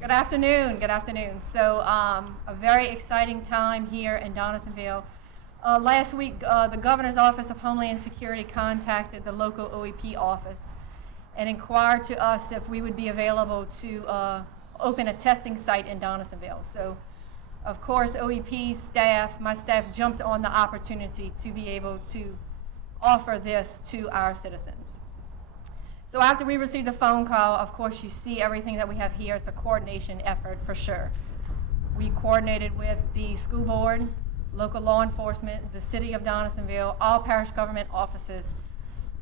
Good afternoon. Good afternoon. So a very exciting time here in Donaldsonville. Last week, the Governor's Office of Homeland Security contacted the local OEP office and inquired to us if we would be available to open a testing site in Donaldsonville. So, of course, OEP staff, my staff, jumped on the opportunity to be able to offer this to our citizens. So after we received the phone call, of course, you see everything that we have here. It's a coordination effort for sure. We coordinated with the school board, local law enforcement, the city of Donaldsonville, all parish government offices.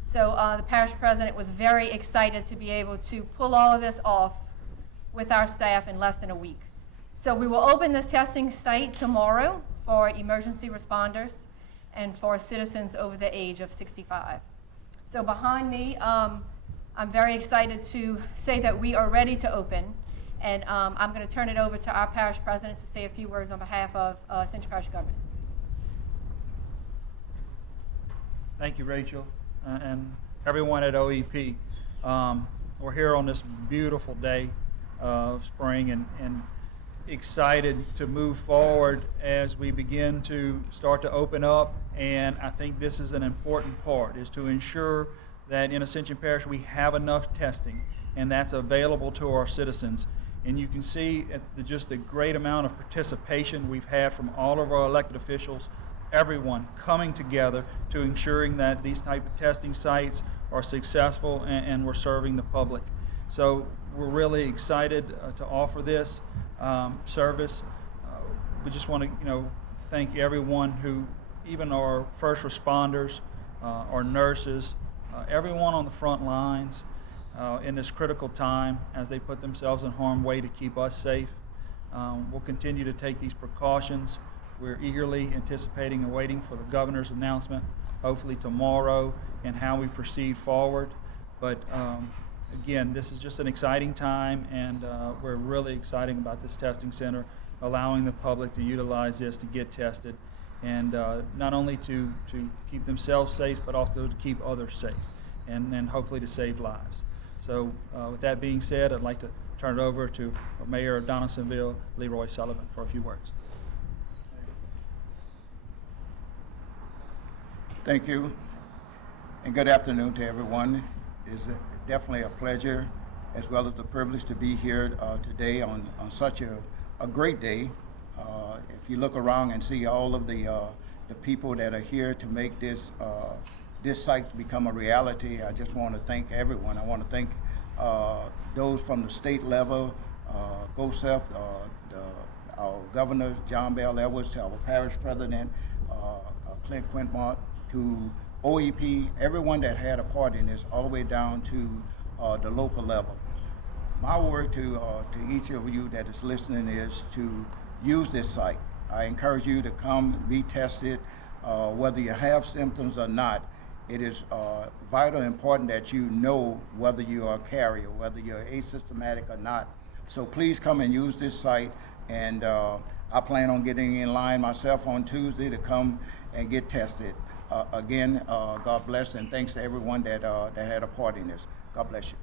So the parish president was very excited to be able to pull all of this off with our staff in less than a week. So we will open this testing site tomorrow for emergency responders and for citizens over the age of 65. So behind me, I'm very excited to say that we are ready to open, and I'm going to turn it over to our parish president to say a few words on behalf of Ascension Parish government. Thank you, Rachel, and everyone at OEP. We're here on this beautiful day of spring and excited to move forward as we begin to start to open up, and I think this is an important part, is to ensure that in Ascension Parish we have enough testing, and that's available to our citizens. And you can see just the great amount of participation we've had from all of our elected officials, everyone coming together to ensuring that these type of testing sites are successful and we're serving the public. So we're really excited to offer this service. We just want to thank everyone who, even our first responders, our nurses, everyone on the front lines in this critical time as they put themselves in harm's way to keep us safe. We'll continue to take these precautions. We're eagerly anticipating and waiting for the governor's announcement, hopefully tomorrow, and how we proceed forward. But again, this is just an exciting time, and we're really excited about this testing center, allowing the public to utilize this to get tested, and not only to keep themselves safe, but also to keep others safe, and hopefully to save lives. So with that being said, I'd like to turn it over to our Mayor of Donaldsonville, Leroy Sullivan, for a few words. Thank you, and good afternoon to everyone. It's definitely a pleasure as well as a privilege to be here today on such a great day. If you look around and see all of the people that are here to make this site become a reality, I just want to thank everyone. I want to thank those from the state level, GOSEF, our Governor John Bell Edwards, our Parish President Clint Quintmont, to OEP, everyone that had a part in this, all the way down to the local level. My word to each of you that is listening is to use this site. I encourage you to come be tested, whether you have symptoms or not. It is vital important that you know whether you are a carrier, whether you're asymptomatic or not. So please come and use this site, and I plan on getting in line myself on Tuesday to come and get tested. Again, God bless, and thanks to everyone that had a part in this. God bless you.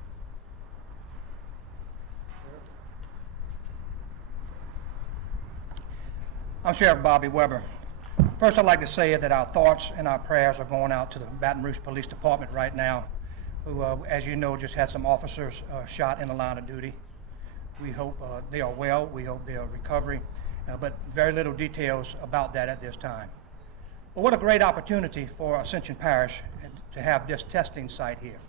I'm Sheriff Bobby Weber. First, I'd like to say that our thoughts and our prayers are going out to the Baton Rouge Police Department right now, who, as you know, just had some officers shot in the line of duty. We hope they are well. We hope they are recovering, but very little details about that at this time. But what a great opportunity for Ascension Parish to have this testing site here.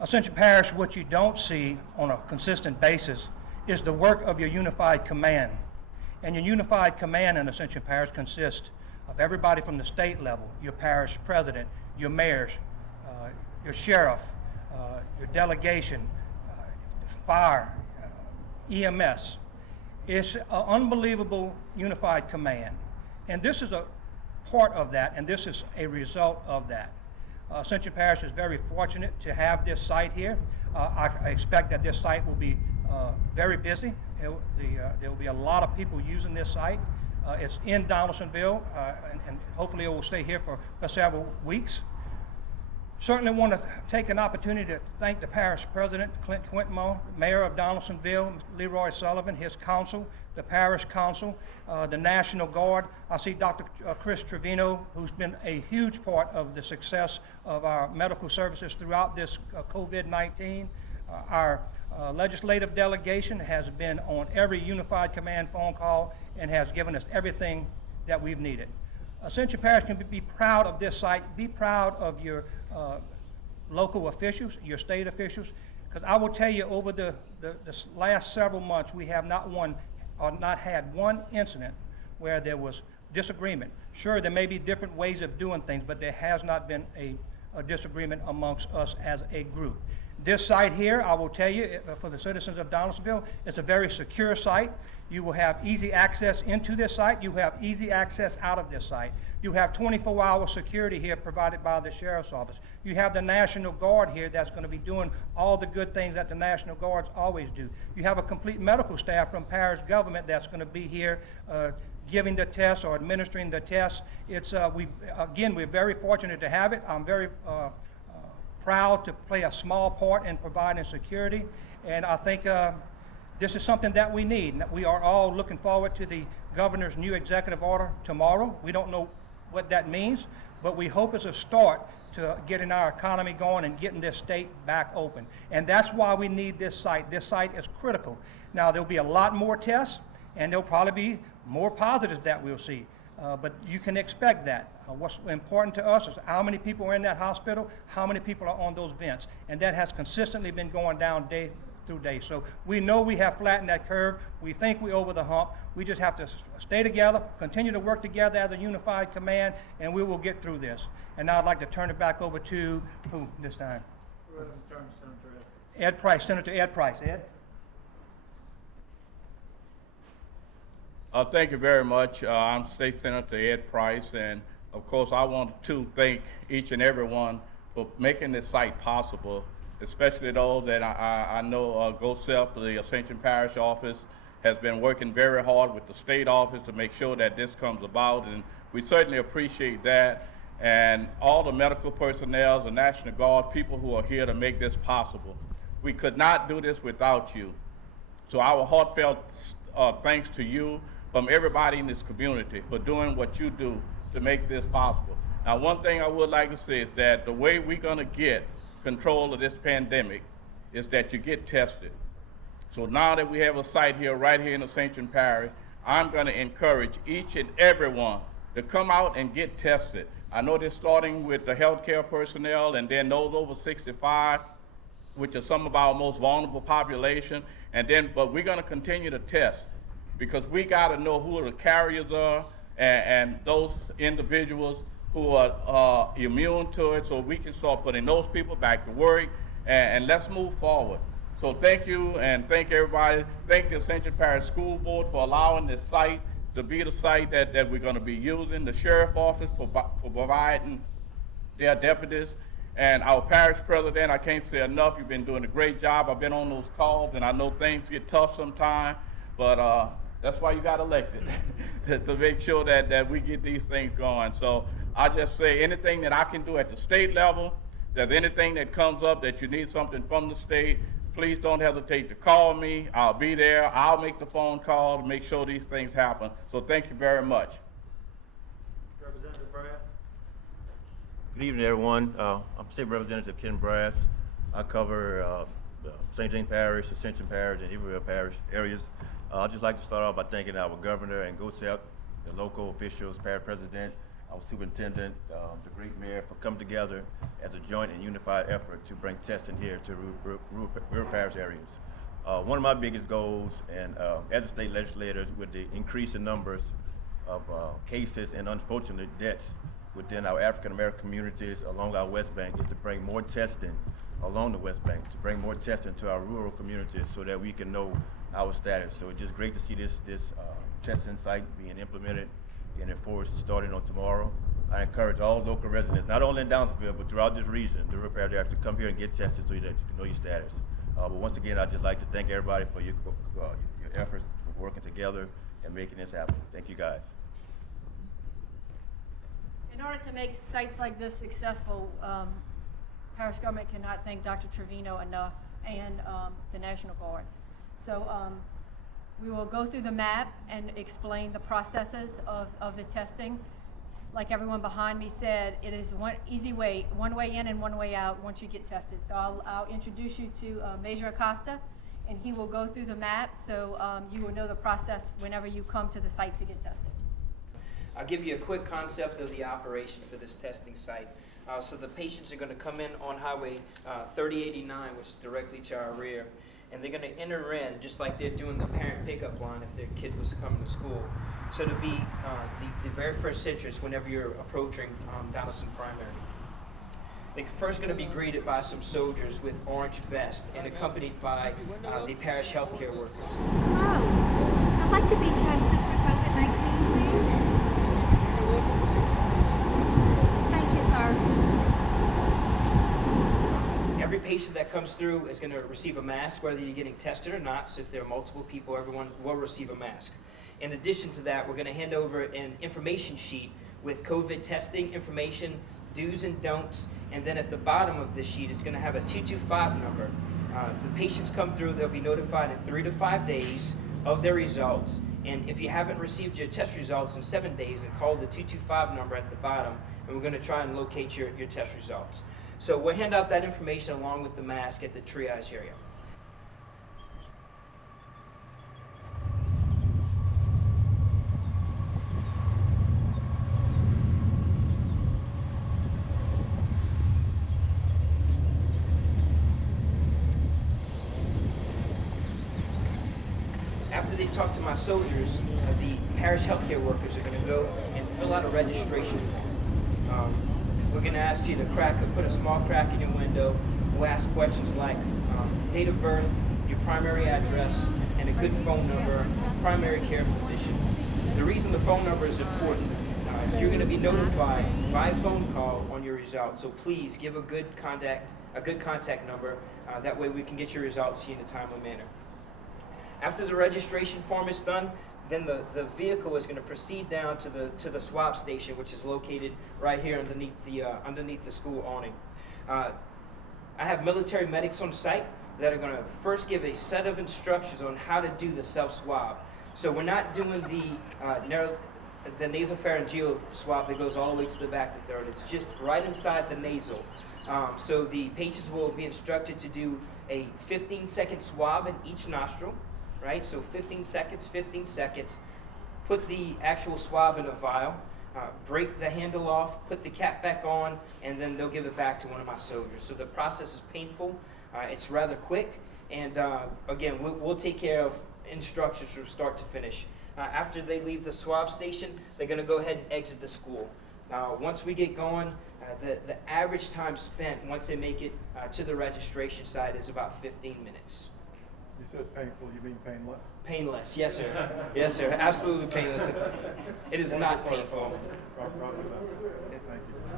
Ascension Parish, what you don't see on a consistent basis is the work of your unified command. And your unified command in Ascension Parish consists of everybody from the state level, your parish president, your mayors, your sheriff, your delegation, fire, EMS. It's an unbelievable unified command. And this is a part of that, and this is a result of that. Ascension Parish is very fortunate to have this site here. I expect that this site will be very busy. There will be a lot of people using this site. It's in Donaldsonville, and hopefully it will stay here for several weeks. Certainly want to take an opportunity to thank the parish president, Clint Quintmo, mayor of Donaldsonville, Leroy Sullivan, his council, the parish council, the National Guard. I see Dr. Chris Trevino, who's been a huge part of the success of our medical services throughout this COVID-19. Our legislative delegation has been on every unified command phone call and has given us everything that we've needed. Ascension Parish can be proud of this site, be proud of your local officials, your state officials, because I will tell you over the last several months, we have not had one incident where there was disagreement. Sure, there may be different ways of doing things, but there has not been a disagreement amongst us as a group. This site here, I will tell you, for the citizens of Donaldsonville, it's a very secure site. You will have easy access into this site. You have easy access out of this site. You have 24-hour security here provided by the Sheriff's Office. You have the National Guard here that's going to be doing all the good things that the National Guards always do. You have a complete medical staff from parish government that's going to be here giving the tests or administering the tests. We're very fortunate to have it. I'm very proud to play a small part in providing security, and I think this is something that we need. We are all looking forward to the governor's new executive order tomorrow. We don't know what that means, but we hope it's a start to getting our economy going and getting this state back open. And that's why we need this site. This site is critical. Now, there'll be a lot more tests, and there'll probably be more positives that we'll see. But you can expect that. What's important to us is how many people are in that hospital, how many people are on those vents. And that has consistently been going down day through day. So we know we have flattened that curve. We think we're over the hump. We just have to stay together, continue to work together as a unified command, and we will get through this. And now I'd like to turn it back over to who this time? Ed Price, Senator Ed Price. Ed? Thank you very much. I'm State Senator Ed Price, and of course I want to thank each and every one for making this site possible, especially those that I know GOSEP, the Ascension Parish office, has been working very hard with the state office to make sure that this comes about, and we certainly appreciate that. And all the medical personnel, the National Guard, people who are here to make this possible. We could not do this without you. So our heartfelt thanks to you from everybody in this community for doing what you do to make this possible. Now, one thing I would like to say is that the way we're going to get control of this pandemic is that you get tested. So now that we have a site here, right here in Ascension Parish, I'm going to encourage each and every one to come out and get tested. I know they're starting with the healthcare personnel and then those over 65, which are some of our most vulnerable population, but we're going to continue to test, because we got to know who the carriers are and those individuals who are immune to it, so we can start putting those people back to work, and let's move forward. So thank you, and thank everybody. Thank the Ascension Parish School Board for allowing this site to be the site that we're going to be using, the Sheriff's Office for providing their deputies, and our parish president. I can't say enough. You've been doing a great job. I've been on those calls, and I know things get tough sometimes, but that's why you got elected, to make sure that we get these things going. So I just say anything that I can do at the state level, if there's anything that comes up that you need something from the state, please don't hesitate to call me. I'll be there. I'll make the phone call to make sure these things happen. So thank you very much. Representative Brass. Good evening, everyone. I'm State Representative Ken Brass. I cover St. James Parish, Ascension Parish, and Iberville Parish areas. I'd just like to start off by thanking our governor and GOSEP, the local officials, parish president, our superintendent, the great mayor, for coming together as a joint and unified effort to bring testing here to rural parish areas. One of my biggest goals, and as a state legislator, with the increase in numbers of cases and unfortunate deaths within our African American communities along our West Bank, is to bring more testing along the West Bank, to bring more testing to our rural communities so that we can know our status. So it's just great to see this testing site being implemented and enforced starting on tomorrow. I encourage all local residents, not only in Donaldsonville, but throughout this region, the rural parish areas, to come here and get tested so that you can know your status. But once again, I'd just like to thank everybody for your efforts for working together and making this happen. Thank you, guys. In order to make sites like this successful, parish government cannot thank Dr. Trevino enough and the National Guard. So we will go through the map and explain the processes of the testing. Like everyone behind me said, it is one easy way, one way in and one way out once you get tested. So I'll introduce you to Major Acosta, and he will go through the map so you will know the process whenever you come to the site to get tested. I'll give you a quick concept of the operation for this testing site. So the patients are going to come in on Highway 3089, which is directly to our rear, and they're going to enter in just like they're doing the parent pickup line if their kid was coming to school. So to be the very first entrance whenever you're approaching Donaldson Primary. They're first going to be greeted by some soldiers with orange vests and accompanied by the parish healthcare workers. Hello. I'd like to be tested for COVID-19, please. Thank you, sir. Every patient that comes through is going to receive a mask, whether you're getting tested or not. So if there are multiple people, everyone will receive a mask. In addition to that, we're going to hand over an information sheet with COVID testing information, do's and don'ts, and then at the bottom of this sheet, it's going to have a 225 number. The patients come through, they'll be notified in 3 to 5 days of their results, and if you haven't received your test results in 7 days, then call the 225 number at the bottom, and we're going to try and locate your test results. So we'll hand out that information along with the mask at the triage area. After they talk to my soldiers, the parish healthcare workers are going to go and fill out a registration form. We're going to ask you to put a small crack in your window. We'll ask questions like date of birth, your primary address, and a good phone number, primary care physician. The reason the phone number is important, you're going to be notified by phone call on your results. So please give a good contact number. That way we can get your results to you in a timely manner. After the registration form is done, then the vehicle is going to proceed down to the swab station, which is located right here underneath the school awning. I have military medics on site that are going to first give a set of instructions on how to do the self-swab. So we're not doing the nasopharyngeal swab that goes all the way to the back of the throat. It's just right inside the nasal. So the patients will be instructed to do a 15-second swab in each nostril. Right, so 15 seconds, put the actual swab in a vial, break the handle off, put the cap back on, and then they'll give it back to one of my soldiers. So the process is painful, it's rather quick, and again, we'll take care of instructions from start to finish. After they leave the swab station, they're going to go ahead and exit the school. Once we get going, the average time spent once they make it to the registration site is about 15 minutes. You said painful, you mean painless? Painless, yes sir. Yes sir, absolutely painless. It is not painful.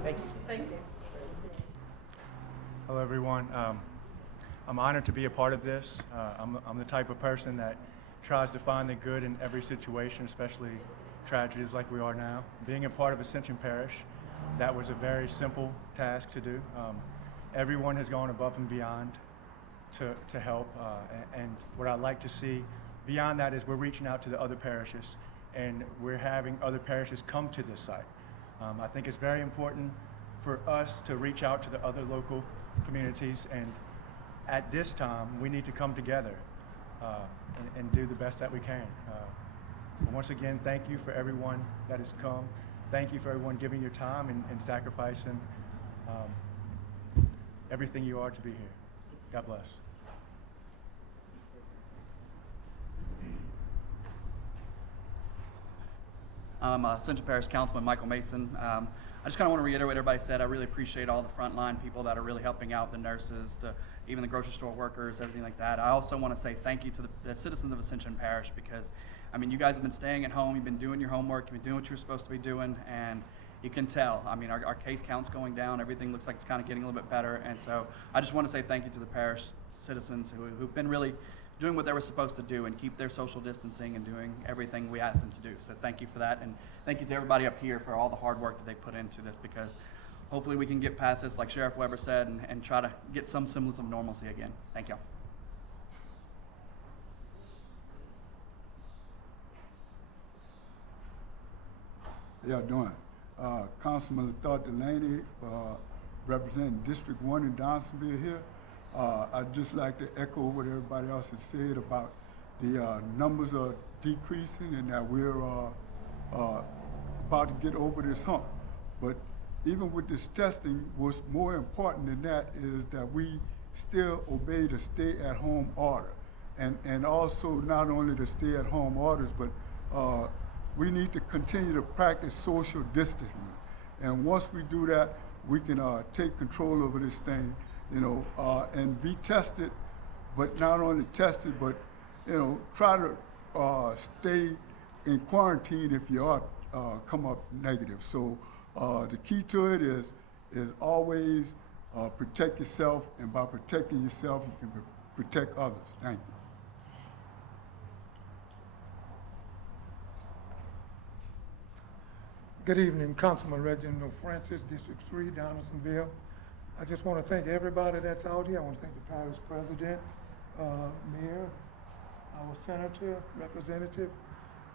Thank you. Thank you. Hello everyone. I'm honored to be a part of this. I'm the type of person that tries to find the good in every situation, especially tragedies like we are now. Being a part of Ascension Parish, that was a very simple task to do. Everyone has gone above and beyond to help, and what I'd like to see beyond that is we're reaching out to the other parishes, and we're having other parishes come to this site. I think it's very important for us to reach out to the other local communities, and at this time we need to come together and do the best that we can. But once again, thank you for everyone that has come. Thank you for everyone giving your time and sacrificing everything you are to be here. God bless. I'm Ascension Parish Councilman Michael Mason. I just kind of want to reiterate what everybody said. I really appreciate all the frontline people that are really helping out, the nurses, even the grocery store workers, everything like that. I also want to say thank you to the citizens of Ascension Parish because, I mean, you guys have been staying at home, you've been doing your homework, you've been doing what you're supposed to be doing, and you can tell. I mean, our case count's going down, everything looks like it's kind of getting a little bit better, and so I just want to say thank you to the parish citizens who've been really doing what they were supposed to do and keep their social distancing and doing everything we asked them to do. So thank you for that, and thank you to everybody up here for all the hard work that they put into this, because hopefully we can get past this, like Sheriff Weber said, and try to get some semblance of normalcy again. Thank you. How y'all doing? Councilman Thought Delaney, representing District 1 in Donaldsonville here. I'd just like to echo what everybody else has said about the numbers are decreasing and that we're about to get over this hump. But even with this testing, what's more important than that is that we still obey the stay-at-home order. And also not only the stay-at-home orders, but we need to continue to practice social distancing. And once we do that, we can take control over this thing, you know, and be tested, but not only tested, but, you know, try to stay in quarantine if you are come up negative. So the key to it is always protect yourself, and by protecting yourself, you can protect others. Thank you. Good evening, Councilman Reginald Francis, District 3, Donaldsonville. I just want to thank everybody that's out here. I want to thank the parish president, mayor, our senator, representative,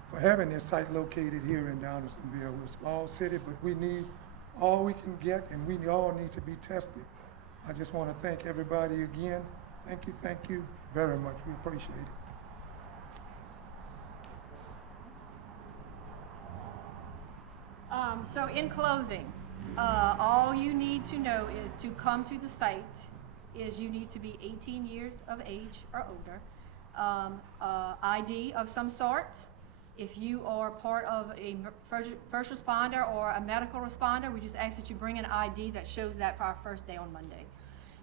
for having this site located here in Donaldsonville. We're a small city, but we need all we can get, and we all need to be tested. I just want to thank everybody again. Thank you very much. We appreciate it. So in closing, all you need to know is to come to the site is you need to be 18 years of age or older, ID of some sort. If you are part of a first responder or a medical responder, we just ask that you bring an ID that shows that for our first day on Monday.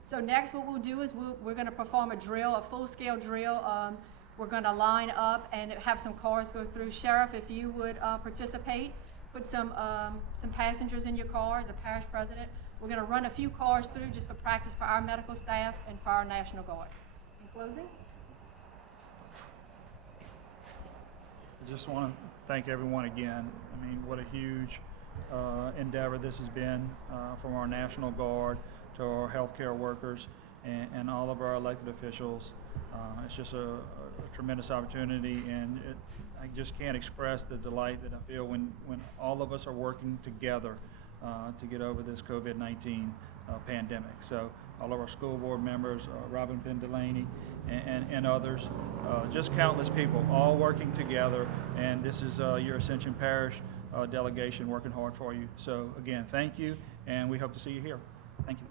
So next what we'll do is we're going to perform a drill, a full-scale drill. We're going to line up and have some cars go through. Sheriff, if you would participate. Put some passengers in your car, the parish president. We're going to run a few cars through just for practice for our medical staff and for our National Guard. In closing? I just want to thank everyone again. I mean, what a huge endeavor this has been from our National Guard to our healthcare workers and all of our elected officials. It's just a tremendous opportunity, and I just can't express the delight that I feel when all of us are working together to get over this COVID-19 pandemic. So all of our school board members, Robin Penn Delaney, and others, just countless people all working together, and this is your Ascension Parish delegation working hard for you. So again, thank you, and we hope to see you here. Thank you.